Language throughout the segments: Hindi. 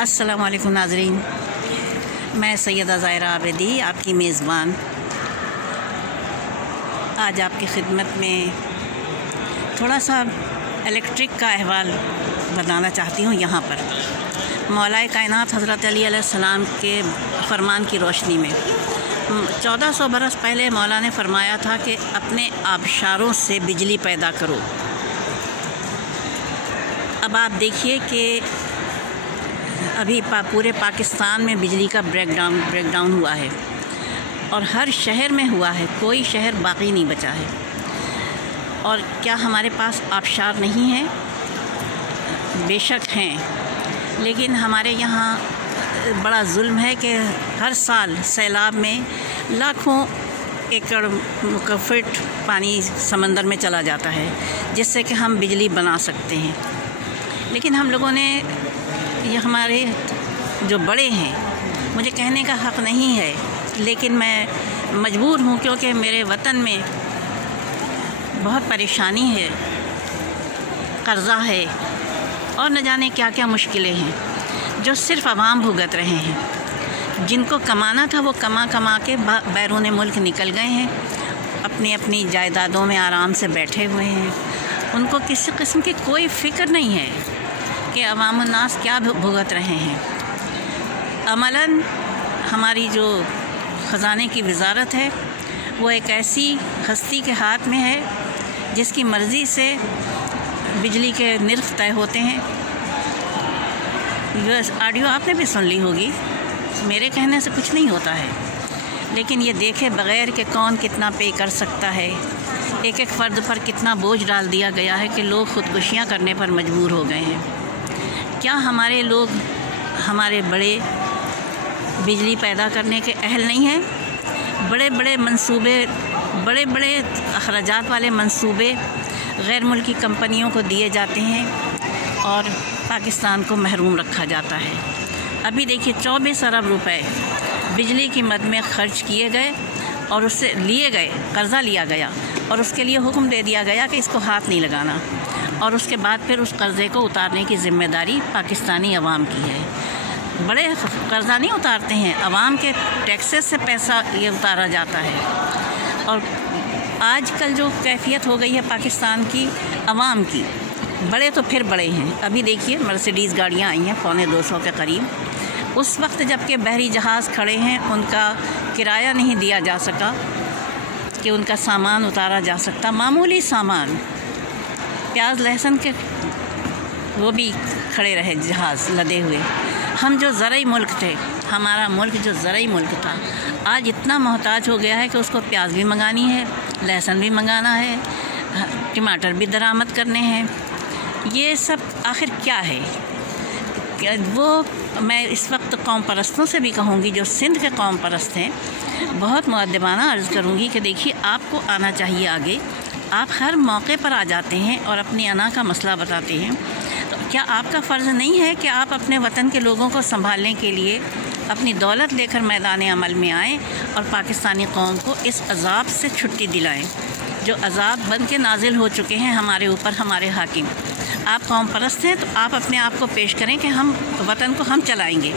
अस्सलाम वालेकुम नाज़रीन, मैं सैयदा ज़ाहिरा आबिदी आपकी मेज़बान आज आपकी खिदमत में थोड़ा सा इलेक्ट्रिक का अहवाल बताना चाहती हूँ। यहाँ पर मौलाए कायनात हज़रत अली अलैहिस्सलाम के फ़रमान की रोशनी में 1400 बरस पहले मौला ने फ़रमाया था कि अपने आबशारों से बिजली पैदा करो। अब आप देखिए कि अभी पूरे पाकिस्तान में बिजली का ब्रेकडाउन हुआ है और हर शहर में हुआ है, कोई शहर बाकी नहीं बचा है। और क्या हमारे पास आबशार नहीं हैं? बेशक हैं, लेकिन हमारे यहाँ बड़ा जुल्म है कि हर साल सैलाब में लाखों एकड़ फीट पानी समंदर में चला जाता है, जिससे कि हम बिजली बना सकते हैं। लेकिन हम लोगों ने, ये हमारे जो बड़े हैं, मुझे कहने का हक़ नहीं है, लेकिन मैं मजबूर हूँ क्योंकि मेरे वतन में बहुत परेशानी है, कर्ज़ा है और न जाने क्या क्या मुश्किलें हैं जो सिर्फ़ अवाम भुगत रहे हैं। जिनको कमाना था वो कमा कमा के बैरून मुल्क निकल गए हैं, अपनी अपनी जायदादों में आराम से बैठे हुए हैं। उनको किसी किस्म की कोई फ़िक्र नहीं है कि अवामुन्नास क्या भुगत रहे हैं। अमलन हमारी जो ख़ज़ाने की वज़ारत है वो एक ऐसी हस्ती के हाथ में है जिसकी मर्ज़ी से बिजली के निर्ख तय होते हैं। ऑडियो आपने भी सुन ली होगी, मेरे कहने से कुछ नहीं होता है, लेकिन ये देखे बग़ैर कि कौन कितना पे कर सकता है। एक एक फ़र्द पर कितना बोझ डाल दिया गया है कि लोग ख़ुदकुशियाँ करने पर मजबूर हो गए हैं। क्या हमारे लोग, हमारे बड़े बिजली पैदा करने के अहल नहीं हैं? बड़े बड़े मंसूबे, बड़े बड़े अखराजात वाले मंसूबे गैर मुल्की कंपनियों को दिए जाते हैं और पाकिस्तान को महरूम रखा जाता है। अभी देखिए 24 अरब रुपए बिजली की मद में ख़र्च किए गए और उससे लिए गए, कर्ज़ा लिया गया और उसके लिए हुक्म दे दिया गया कि इसको हाथ नहीं लगाना, और उसके बाद फिर उस कर्ज़े को उतारने की ज़िम्मेदारी पाकिस्तानी अवाम की है। बड़े कर्ज़ा नहीं उतारते हैं, अवाम के टैक्सेस से पैसा ये उतारा जाता है। और आजकल जो कैफियत हो गई है पाकिस्तान की अवाम की, बड़े तो फिर बड़े हैं। अभी देखिए मर्सिडीज़ गाड़ियाँ आई हैं 250 के करीब। उस वक्त जबकि बहरी जहाज़ खड़े हैं, उनका किराया नहीं दिया जा सका कि उनका सामान उतारा जा सकता। मामूली सामान, प्याज लहसुन के, वो भी खड़े रहे जहाज़ लदे हुए। हम जो ज़रई मुल्क थे, हमारा मुल्क जो ज़रई मुल्क था, आज इतना मोहताज हो गया है कि उसको प्याज भी मंगानी है, लहसुन भी मंगाना है, टमाटर भी दरामद करने हैं। ये सब आखिर क्या है? वो मैं इस वक्त कौम परस्तों से भी कहूँगी, जो सिंध के कौम परस्त हैं, बहुत मुअद्दबाना अर्ज़ करूँगी कि देखिए आपको आना चाहिए आगे। आप हर मौके पर आ जाते हैं और अपनी अना का मसला बताते हैं, तो क्या आपका फ़र्ज़ नहीं है कि आप अपने वतन के लोगों को संभालने के लिए अपनी दौलत लेकर मैदान अमल में आएँ और पाकिस्तानी कौम को इस अज़ाब से छुट्टी दिलाएँ जो अज़ाब बन के नाजिल हो चुके हैं हमारे ऊपर, हमारे हाकिम। आप कौम परस्त हैं तो आप अपने आप को पेश करें कि हम वतन को हम चलाएँगे,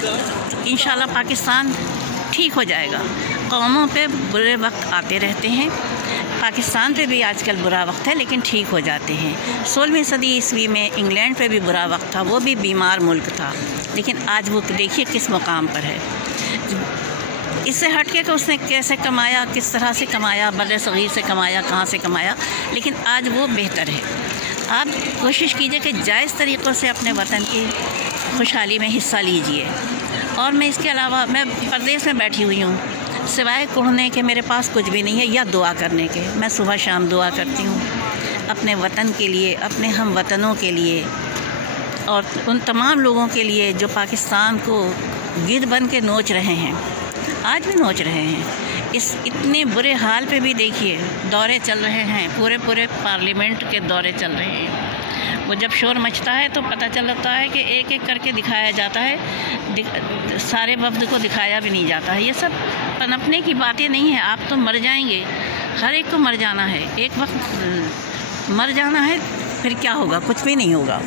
तो इंशाअल्लाह पाकिस्तान ठीक हो जाएगा। कौमों पे बुरे वक्त आते रहते हैं, पाकिस्तान पे भी आजकल बुरा वक्त है, लेकिन ठीक हो जाते हैं। 16वीं सदी ईस्वी में इंग्लैंड पे भी बुरा वक्त था, वो भी बीमार मुल्क था, लेकिन आज वो देखिए किस मुकाम पर है। इससे हट के उसने कैसे कमाया, किस तरह से कमाया, बर्रे सगीर से कमाया, कहाँ से कमाया, लेकिन आज वो बेहतर है। आप कोशिश कीजिए कि जायज़ तरीक़ों से अपने वतन की खुशहाली में हिस्सा लीजिए। और मैं इसके अलावा, मैं परदेश में बैठी हुई हूँ, सिवाय कुढ़ने के मेरे पास कुछ भी नहीं है, या दुआ करने के। मैं सुबह शाम दुआ करती हूँ अपने वतन के लिए, अपने हम वतनों के लिए और उन तमाम लोगों के लिए जो पाकिस्तान को गिद्ध बन के नोच रहे हैं, आज भी नोच रहे हैं। इस इतने बुरे हाल पे भी देखिए दौरे चल रहे हैं, पूरे पूरे पार्लियामेंट के दौरे चल रहे हैं। वो जब शोर मचता है तो पता चलता है कि एक एक करके दिखाया जाता है, सारे वफ्द को दिखाया भी नहीं जाता है। ये सब पनपने की बातें नहीं हैं। आप तो मर जाएंगे, हर एक को मर जाना है, एक वक्त मर जाना है, फिर क्या होगा? कुछ भी नहीं होगा।